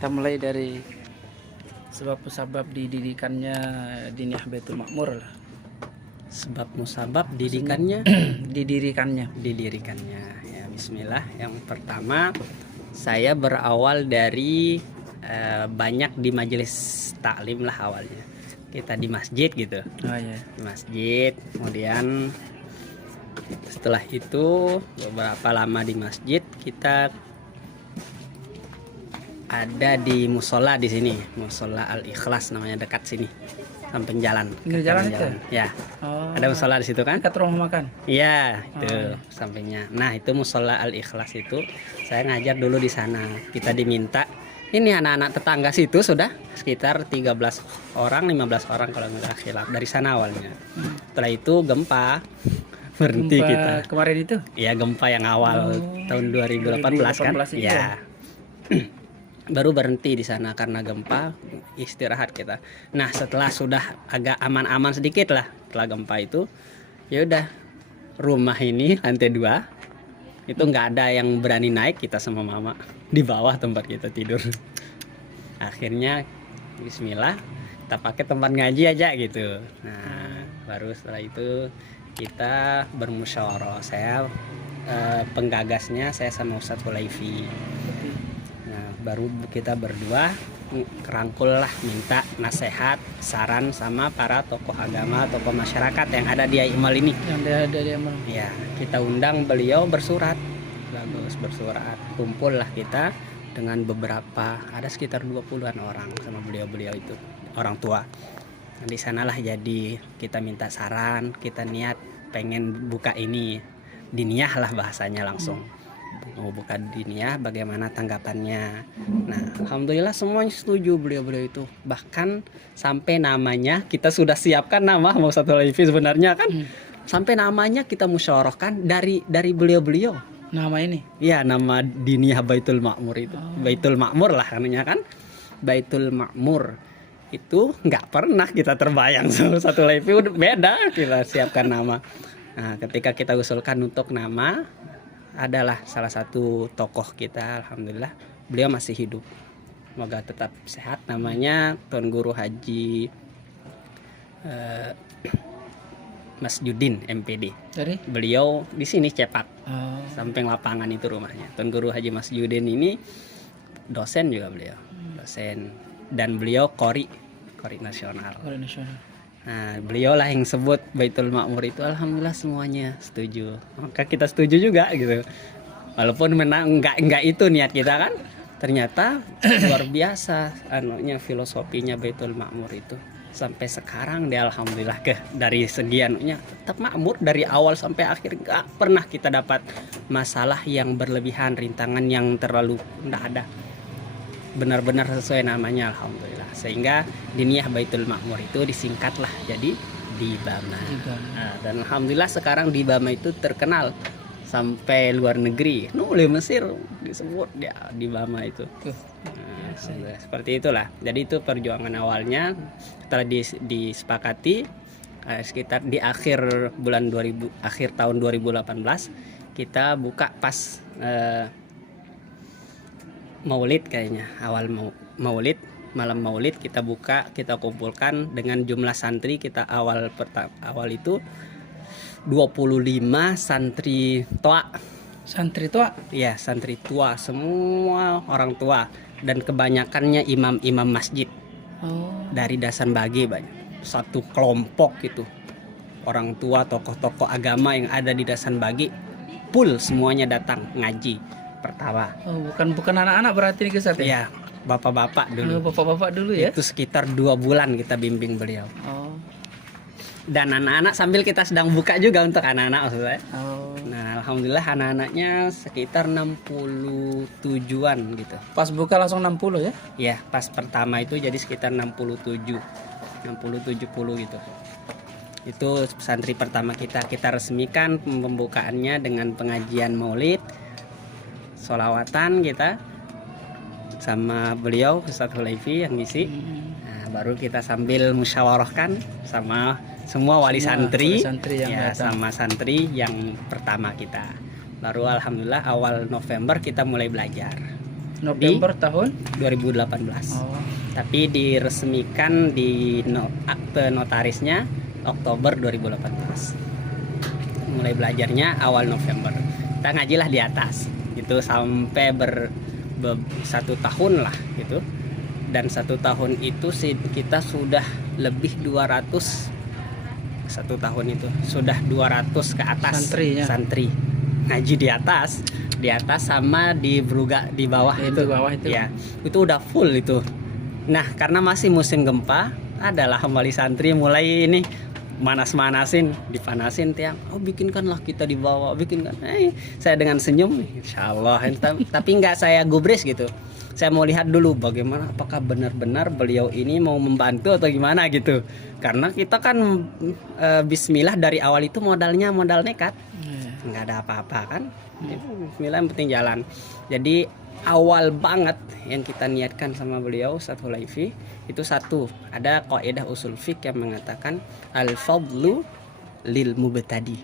Kita mulai dari sebab-sebab didirikannya Diniyah Baitul Makmur lah. Sebab musabab didikannya didirikannya. ya bismillah. Yang pertama saya berawal dari banyak di majelis taklim lah awalnya. Kita di masjid gitu. Oh iya. Di masjid, kemudian setelah itu beberapa lama di masjid kita ada di musola di sini, musola Al Ikhlas namanya, dekat sini, samping jalan. Ini jalan itu? Ya. Oh, Ada musola di situ kan? dekat rumah makan. Iya, itu Oh. sampingnya. Nah, itu musola Al Ikhlas itu saya ngajar dulu di sana. Kita diminta, ini anak-anak tetangga situ sudah sekitar 13 orang, 15 orang kalau nggak khilaf dari sana awalnya. Setelah itu gempa berhenti Gempa kita. kemarin itu? Iya, gempa yang awal tahun 2018 kan? 2018 itu Iya. Baru berhenti di sana karena gempa, istirahat kita. Nah, setelah sudah agak aman-aman sedikit lah setelah gempa itu, ya udah rumah ini lantai 2 itu nggak ada yang berani naik, kita sama mama di bawah tempat kita tidur. Akhirnya bismillah kita pakai tempat ngaji aja gitu. Nah, baru setelah itu kita bermusyawarah. Saya penggagasnya saya sama Ustadz Hulaifi. Nah, baru kita berdua kerangkul lah, minta nasihat, saran sama para tokoh agama, tokoh masyarakat yang ada di Aimal ini. Yang ada di Amal. Ya, kita undang beliau bersurat. Bagus, bersurat. Kumpul lah kita dengan beberapa, ada sekitar 20-an orang sama beliau-beliau itu, orang tua. Nah, di sanalah jadi kita minta saran, kita niat pengen buka ini, diniyah lah bahasanya langsung. Mau buka diniyah, bagaimana tanggapannya. Nah, alhamdulillah semuanya setuju beliau-beliau itu. Bahkan sampai namanya kita sudah siapkan nama mau satu live sebenarnya kan. Sampai namanya kita musyawarahkan dari beliau-beliau. Nama ini? Ya, nama diniyah Baitul Makmur itu. Baitul Makmur lah namanya kan. Baitul Makmur itu nggak pernah kita terbayang sama satu live, udah beda kita siapkan nama. Nah, ketika kita usulkan untuk nama, adalah salah satu tokoh kita, alhamdulillah beliau masih hidup, semoga tetap sehat, namanya Tuan Guru Haji Mas Judin MPD. Dari? Beliau di sini Cepak, Oh. samping lapangan itu rumahnya. Tuan Guru Haji Mas Judin ini dosen juga beliau, dosen, dan beliau kori nasional. Korea Nasional. Nah, beliau lah yang sebut Baitul Makmur itu, alhamdulillah semuanya setuju. Maka kita setuju juga gitu. Walaupun menang enggak itu niat kita kan. Ternyata luar biasa anunya, filosofinya Baitul Makmur itu. Sampai sekarang dia alhamdulillah dari segi anunya tetap makmur dari awal sampai akhir, enggak pernah kita dapat masalah yang berlebihan, rintangan yang terlalu, enggak ada. Benar-benar sesuai namanya alhamdulillah. Sehingga diniyah Baitul Makmur itu disingkatlah jadi Dibama. Nah, dan alhamdulillah sekarang Dibama itu terkenal sampai luar negeri. Oleh Mesir disebut ya Dibama itu. Nah, seperti itulah. Jadi itu perjuangan awalnya. Setelah disepakati sekitar di akhir tahun 2018 kita buka pas Maulid kayaknya, awal Maulid, malam Maulid kita buka, kita kumpulkan dengan jumlah santri kita awal itu 25 santri tua. Santri tua? Iya, santri tua, semua orang tua dan kebanyakannya imam-imam masjid. Oh. Dari Dasan Bagi banyak. Satu kelompok itu. Orang tua, tokoh-tokoh agama yang ada di Dasan Bagi full semuanya datang ngaji pertama. Oh, bukan anak-anak berarti nih Ustaz ya? Iya, bapak-bapak dulu. Bapak-bapak dulu ya? Itu sekitar 2 bulan kita bimbing beliau. Oh. Dan anak-anak sambil kita sedang buka juga untuk anak-anak maksudnya. Oh. Nah, alhamdulillah anak-anaknya sekitar 67-an gitu. Pas buka langsung 60 ya? Ya, pas pertama itu jadi sekitar 60-70 gitu. Itu santri pertama kita resmikan pembukaannya dengan pengajian Maulid, sholawatan kita sama beliau Ustadz Hulaifi yang ngisi. Nah, baru kita sambil musyawarahkan sama semua wali santri yang ya, datang. sama santri yang pertama kita. Baru alhamdulillah awal November kita mulai belajar. November tahun 2018. oh, Tapi diresmikan di akte notarisnya Oktober 2018. Mulai belajarnya awal November. Kita ngajilah di atas itu sampai 1 tahun lah gitu. Dan 1 tahun itu sih kita sudah lebih 200. 1 tahun itu sudah 200 ke atas santri ngaji di atas sama di Bruga di bawah di itu. bawah itu Ya, itu udah full itu. Nah, karena masih musim gempa, adalah kembali santri mulai ini manas-manasin, dipanasin tiang. Oh, bikinkanlah kita di bawah, bikinkan. Saya dengan senyum, insyaallah. Tapi nggak saya gubris gitu. Saya mau lihat dulu bagaimana, apakah benar-benar beliau ini mau membantu atau gimana gitu. Karena kita kan bismillah dari awal itu modalnya modal nekat. Nggak ada apa-apa kan. Bismillah yang penting jalan. Jadi awal banget yang kita niatkan sama beliau Ustadz Hulaifi itu satu, ada kaidah usul fiqh yang mengatakan al-fadlu lil mubtadi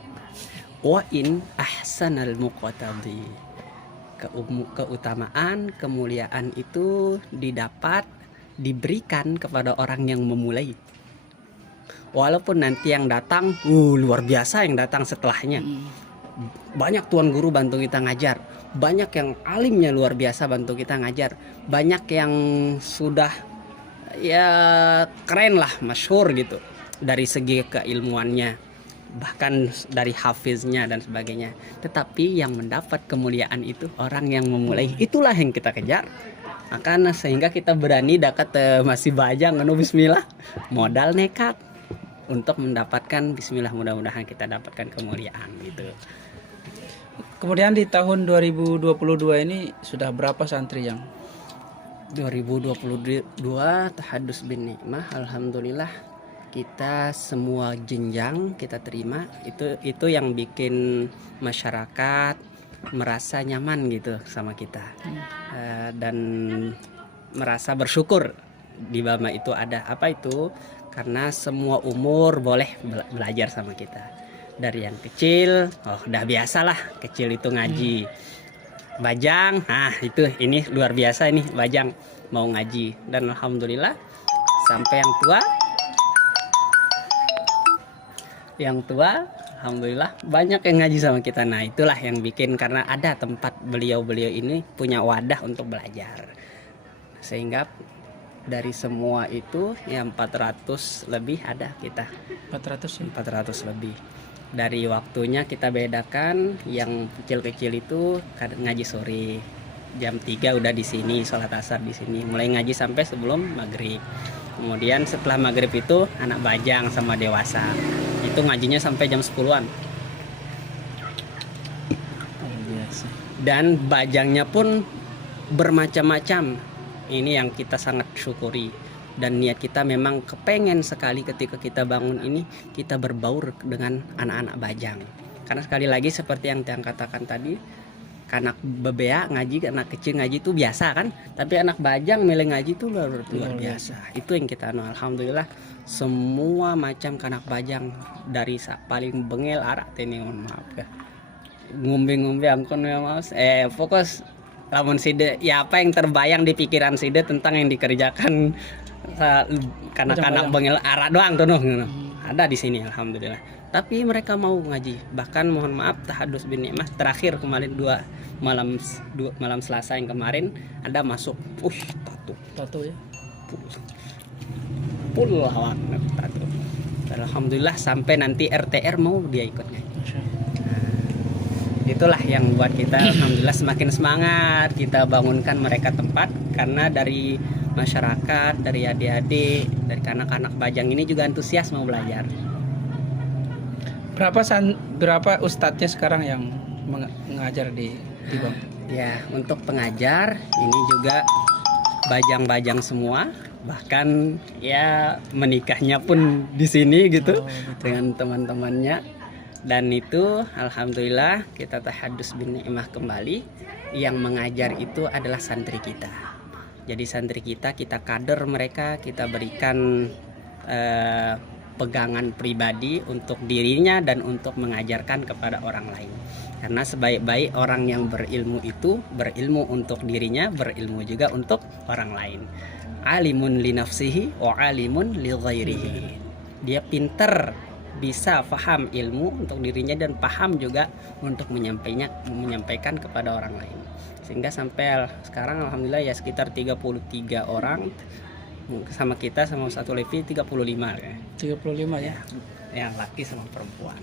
wa in ahsanal muqtadi. Keutamaan, kemuliaan itu diberikan kepada orang yang memulai. Walaupun nanti yang datang luar biasa yang datang setelahnya. Banyak tuan guru bantu kita ngajar, banyak yang alimnya luar biasa bantu kita ngajar, banyak yang sudah ya keren lah, masyhur gitu dari segi keilmuannya, bahkan dari hafiznya dan sebagainya. Tetapi yang mendapat kemuliaan itu orang yang memulai, itulah yang kita kejar. Makanya sehingga kita berani dekat masih bajang bismillah, modal nekat untuk mendapatkan bismillah, mudah-mudahan kita dapatkan kemuliaan gitu. Kemudian di tahun 2022 ini sudah berapa santri yang 2022 tahadus bin nikmah, alhamdulillah kita semua jenjang kita terima. Itu yang bikin masyarakat merasa nyaman gitu sama kita. Dan merasa bersyukur di Bama itu ada apa itu, karena semua umur boleh belajar sama kita. Dari yang kecil, udah biasalah kecil itu ngaji. Bajang, ini luar biasa ini bajang mau ngaji, dan alhamdulillah sampai yang tua alhamdulillah banyak yang ngaji sama kita. Nah, itulah yang bikin, karena ada tempat beliau ini punya wadah untuk belajar, sehingga dari semua itu yang 400 lebih ada kita. 400 lebih. Dari waktunya kita bedakan, yang kecil-kecil itu kadang ngaji sore jam 3 udah di sini, sholat asar di sini, mulai ngaji sampai sebelum maghrib. Kemudian setelah maghrib itu anak bajang sama dewasa itu ngajinya sampai jam 10-an. Dan bajangnya pun bermacam-macam. Ini yang kita sangat syukuri. Dan niat kita memang kepengen sekali ketika kita bangun ini kita berbaur dengan anak-anak bajang. Karena sekali lagi seperti yang Tiang katakan tadi, anak bebea ngaji, anak kecil ngaji itu biasa kan, tapi anak bajang milih ngaji itu luar biasa. Itu yang kita alhamdulillah semua macam anak bajang, dari paling bengel arak ini, mohon maaf ya, ngumbi-ngumbi angkon ya mas, fokus lamun side ya, apa yang terbayang di pikiran side tentang yang dikerjakan kanak-kanak bengel arak doang tuh ada di sini alhamdulillah. Tapi mereka mau ngaji, bahkan mohon maaf tahadus bin nikmah terakhir kemarin malam Selasa yang kemarin ada masuk tato ya, puluhan tato. Alhamdulillah sampai nanti RTR mau dia ikutnya. Itulah yang buat kita alhamdulillah semakin semangat kita bangunkan mereka tempat, karena dari masyarakat, dari adik-adik, dari anak-anak bajang ini juga antusias mau belajar. Berapa ustadznya sekarang yang mengajar di Bam? Ya, untuk pengajar ini juga bajang-bajang semua, bahkan ya menikahnya pun di sini gitu, dengan teman-temannya. Dan itu alhamdulillah kita tahadus bin nikmah kembali, yang mengajar itu adalah santri kita. Jadi santri kita kader mereka, kita berikan pegangan pribadi untuk dirinya dan untuk mengajarkan kepada orang lain. Karena sebaik-baik orang yang berilmu itu berilmu untuk dirinya, berilmu juga untuk orang lain. Alimun li nafsihi wa alimun li ghairihi. Dia pinter, bisa paham ilmu untuk dirinya dan paham juga untuk menyampaikan kepada orang lain. Sehingga sampai sekarang alhamdulillah ya sekitar 33 orang sama kita sama satu Levi 35 ya. 35 ya. Yang laki sama perempuan.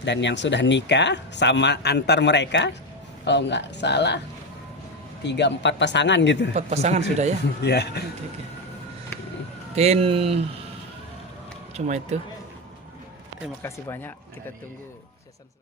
Dan yang sudah nikah sama antar mereka kalau nggak salah 3-4 pasangan gitu. 4 pasangan sudah ya. Ya. Oke. Mungkin cuma itu. Terima kasih banyak. Kita tunggu season selanjutnya.